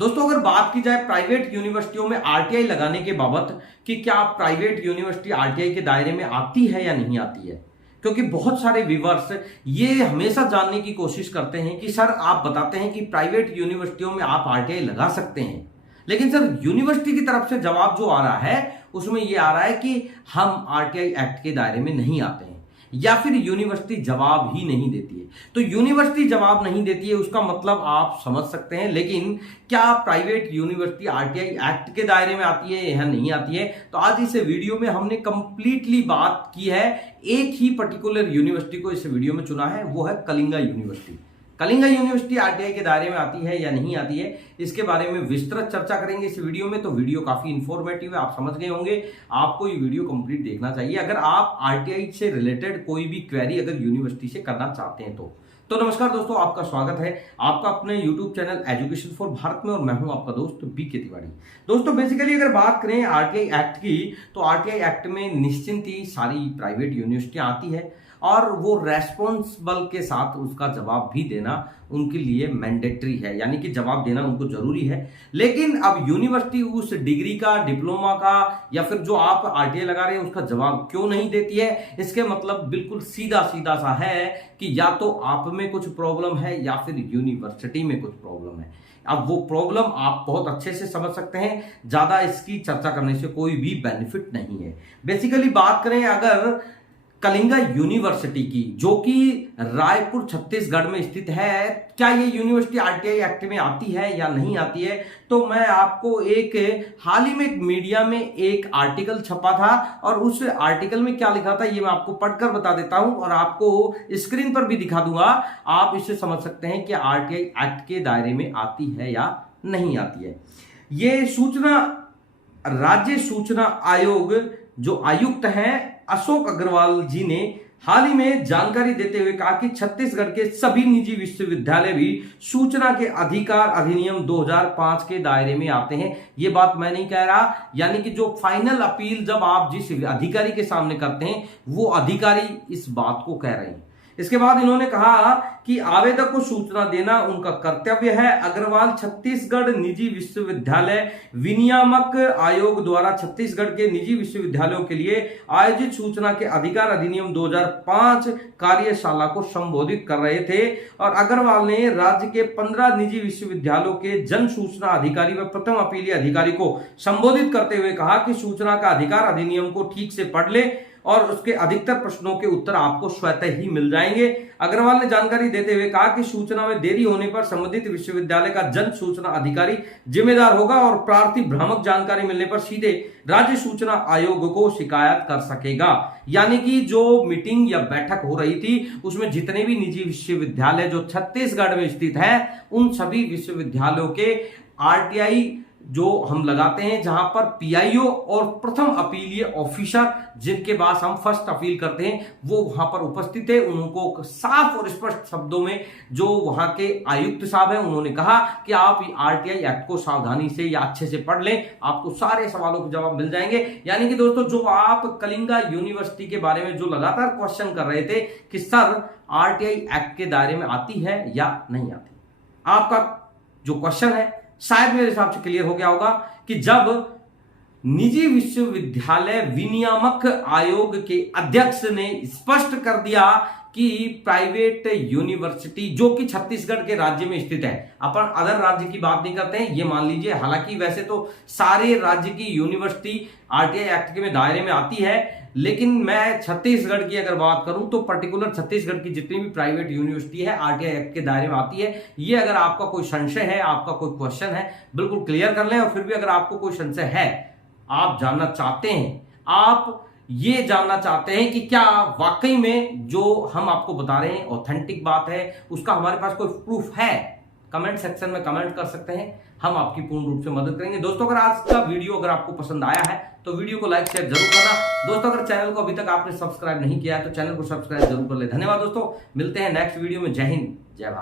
दोस्तों अगर बात की जाए प्राइवेट यूनिवर्सिटियों में आरटीआई लगाने के बाबत कि क्या प्राइवेट यूनिवर्सिटी आरटीआई के दायरे में आती है या नहीं आती है, क्योंकि बहुत सारे व्यूअर्स ये हमेशा जानने की कोशिश करते हैं कि सर आप बताते हैं कि प्राइवेट यूनिवर्सिटियों में आप आरटीआई लगा सकते हैं, लेकिन सर यूनिवर्सिटी की तरफ से जवाब जो आ रहा है उसमें यह आ रहा है कि हम आरटीआई एक्ट के दायरे में नहीं आते हैं, या फिर यूनिवर्सिटी जवाब ही नहीं देती है। तो यूनिवर्सिटी जवाब नहीं देती है उसका मतलब आप समझ सकते हैं, लेकिन क्या प्राइवेट यूनिवर्सिटी आरटीआई एक्ट के दायरे में आती है या नहीं आती है? तो आज इस वीडियो में हमने कंप्लीटली बात की है, एक ही पर्टिकुलर यूनिवर्सिटी को इस वीडियो में चुना है, वो है Kalinga university. Kalinga university RTI के दायरे में आती है या नहीं आती है, इसके बारे में विस्तृत चर्चा करेंगे इस वीडियो में। तो वीडियो काफी इंफॉर्मेटिव है, आप समझ गए होंगे, आपको ये वीडियो कंप्लीट देखना चाहिए अगर आप आरटीआई से रिलेटेड कोई भी क्वेरी अगर यूनिवर्सिटी से करना चाहते हैं तो नमस्कार दोस्तों, आपका स्वागत है आपका अपने YouTube channel education for Bharat में, और मैं हूं आपका दोस्त बीके तिवारी। दोस्तों बेसिकली अगर बात करें आरटीआई एक्ट की, तो आरटीआई एक्ट में निश्चिंत ही सारी प्राइवेट यूनिवर्सिटियां आती है और वो रेस्पॉन्सिबल के साथ उसका जवाब भी देना उनके लिए मैंडेटरी है, यानी कि जवाब देना उनको जरूरी है। लेकिन अब यूनिवर्सिटी उस डिग्री का, डिप्लोमा का या फिर जो आप आरटीआई लगा रहे हैं उसका जवाब क्यों नहीं देती है, इसके मतलब बिल्कुल सीधा सीधा सा है कि या तो आप में कुछ प्रॉब्लम है या फिर यूनिवर्सिटी में कुछ प्रॉब्लम है। अब वो प्रॉब्लम आप बहुत अच्छे से समझ सकते हैं, ज्यादा इसकी चर्चा करने से कोई भी बेनिफिट नहीं है। बेसिकली बात करें अगर कलिंगा यूनिवर्सिटी की, जो कि रायपुर छत्तीसगढ़ में स्थित है, क्या ये यूनिवर्सिटी आरटीआई एक्ट में आती है या नहीं आती है? तो मैं आपको एक हाल ही में मीडिया में एक आर्टिकल छपा था और उस आर्टिकल में क्या लिखा था ये मैं आपको पढ़कर बता देता हूं और आपको स्क्रीन पर भी दिखा दूंगा। आप इससे समझ सकते हैं कि आरटीआई एक्ट के दायरे में आती है या नहीं आती है। ये सूचना राज्य सूचना आयोग जो आयुक्त हैं अशोक अग्रवाल जी ने हाल ही में जानकारी देते हुए कहा कि छत्तीसगढ़ के सभी निजी विश्वविद्यालय भी सूचना के अधिकार अधिनियम 2005 के दायरे में आते हैं। ये बात मैं नहीं कह रहा, यानी कि जो फाइनल अपील जब आप जिस अधिकारी के सामने करते हैं वो अधिकारी इस बात को कह रहे हैं। इसके बाद इन्होंने कहा कि आवेदक को सूचना देना उनका कर्तव्य है। अग्रवाल छत्तीसगढ़ निजी विश्वविद्यालय विनियामक आयोग द्वारा छत्तीसगढ़ के निजी विश्वविद्यालयों के लिए आयोजित सूचना के अधिकार अधिनियम 2005 कार्यशाला को संबोधित कर रहे थे और अग्रवाल ने राज्य के 15 निजी विश्वविद्यालयों के जन सूचना अधिकारी व प्रथम अपीलीय अधिकारी को संबोधित करते हुए कहा कि सूचना का अधिकार अधिनियम को ठीक से पढ़ ले और उसके अधिकतर प्रश्नों के उत्तर आपको स्वतः ही मिल जाएंगे। अग्रवाल ने जानकारी देते हुए कहा कि सूचना में देरी होने पर संबंधित विश्वविद्यालय का जन सूचना अधिकारी जिम्मेदार होगा और प्रार्थी भ्रामक जानकारी मिलने पर सीधे राज्य सूचना आयोग को शिकायत कर सकेगा। यानी कि जो मीटिंग या बैठक हो रही थी उसमें जितने भी निजी विश्वविद्यालय जो छत्तीसगढ़ में स्थित है उन सभी विश्वविद्यालयों के आरटीआई जो हम लगाते हैं, जहां पर पीआईओ और प्रथम अपीलीय ऑफिसर जिनके पास हम फर्स्ट अपील करते हैं वो वहां पर उपस्थित है। उनको साफ और स्पष्ट शब्दों में जो वहां के आयुक्त साहब हैं उन्होंने कहा कि आप आरटीआई एक्ट को सावधानी से या अच्छे से पढ़ लें, आपको सारे सवालों के जवाब मिल जाएंगे। यानी कि दोस्तों जो आप कलिंगा यूनिवर्सिटी के बारे में जो लगातार क्वेश्चन कर रहे थे कि सर आरटीआई एक्ट के दायरे में आती है या नहीं आती, आपका जो क्वेश्चन है शायद मेरे हिसाब से क्लियर हो गया होगा कि जब निजी विश्वविद्यालय विनियामक आयोग के अध्यक्ष ने स्पष्ट कर दिया कि प्राइवेट यूनिवर्सिटी जो कि छत्तीसगढ़ के राज्य में स्थित है, अपन अदर राज्य की बात नहीं करते हैं, ये मान लीजिए, हालांकि वैसे तो सारे राज्य की यूनिवर्सिटी आरटीआई एक्ट के दायरे में आती है, लेकिन मैं छत्तीसगढ़ की अगर बात करूं तो पर्टिकुलर छत्तीसगढ़ की जितनी भी प्राइवेट यूनिवर्सिटी है आरटीआई एक्ट के दायरे में आती है। ये अगर आपका कोई संशय है, आपका कोई क्वेश्चन है, बिल्कुल क्लियर कर लें। और फिर भी अगर आपको कोई संशय है, आप जानना चाहते हैं, आप ये जानना चाहते हैं कि क्या वाकई में जो हम आपको बता रहे हैं ऑथेंटिक बात है, उसका हमारे पास कोई प्रूफ है, कमेंट सेक्शन में कमेंट कर सकते हैं, हम आपकी पूर्ण रूप से मदद करेंगे। दोस्तों अगर आज का वीडियो अगर आपको पसंद आया है तो वीडियो को लाइक शेयर जरूर करना। दोस्तों अगर चैनल को अभी तक आपने सब्सक्राइब नहीं किया है तो चैनल को सब्सक्राइब जरूर कर ले। धन्यवाद दोस्तों, मिलते हैं नेक्स्ट वीडियो में। जय हिंद, जय भारत।